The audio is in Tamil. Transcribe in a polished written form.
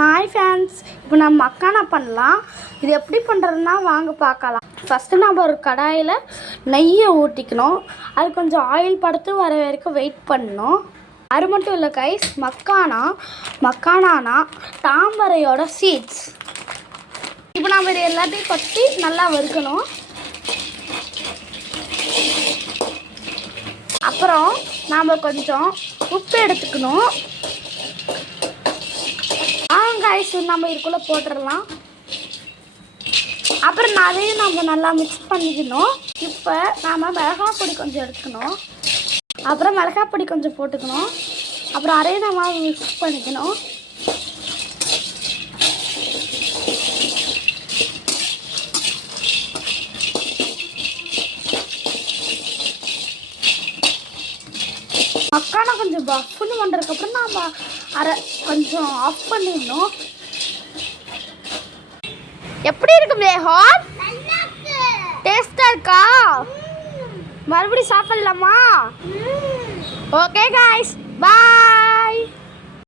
ஹாய் ஃப்ரெண்ட்ஸ், இப்போ நம்ம மக்கானா பண்ணலாம். இது எப்படி பண்ணுறதுன்னா வாங்க பார்க்கலாம். ஃபஸ்ட்டு நம்ம ஒரு கடாயில் நெய்யை ஊற்றிக்கணும். அது கொஞ்சம் ஆயில் படுத்து வர வரைக்கும் வெயிட் பண்ணணும். அது மட்டும் இல்லை கைஸ், மக்கானானா தாமரையோட சீட்ஸ். இப்போ நம்ம இது எல்லாத்தையும் கொட்டி நல்லா வறுக்கணும். அப்புறம் நாம் கொஞ்சம் உப்பு எடுத்துக்கணும். கைஸ் நம்ம இதுக்குள்ளே போட்டுடலாம். அப்புறம் அதையும் நம்ம நல்லா மிக்ஸ் பண்ணிக்கணும். இப்போ நாம் மிளகாய் பொடி கொஞ்சம் எடுத்துக்கணும். அப்புறம் மிளகாய் பொடி கொஞ்சம் போட்டுக்கணும். அப்புறம் அதையும் நம்ம மிக்ஸ் பண்ணிக்கணும். மக்கானா கொஞ்சம் பஃப்னு பண்ணுறதுக்கப்புறம் நாம் கொஞ்சம் ஆஃப் பண்ணிடணும். எப்படி இருக்கு மேகன்? டேஸ்டா இருக்கா? மறுபடியும் சாப்பிடலாமா? ஓகே காய்ஸ், பாய்.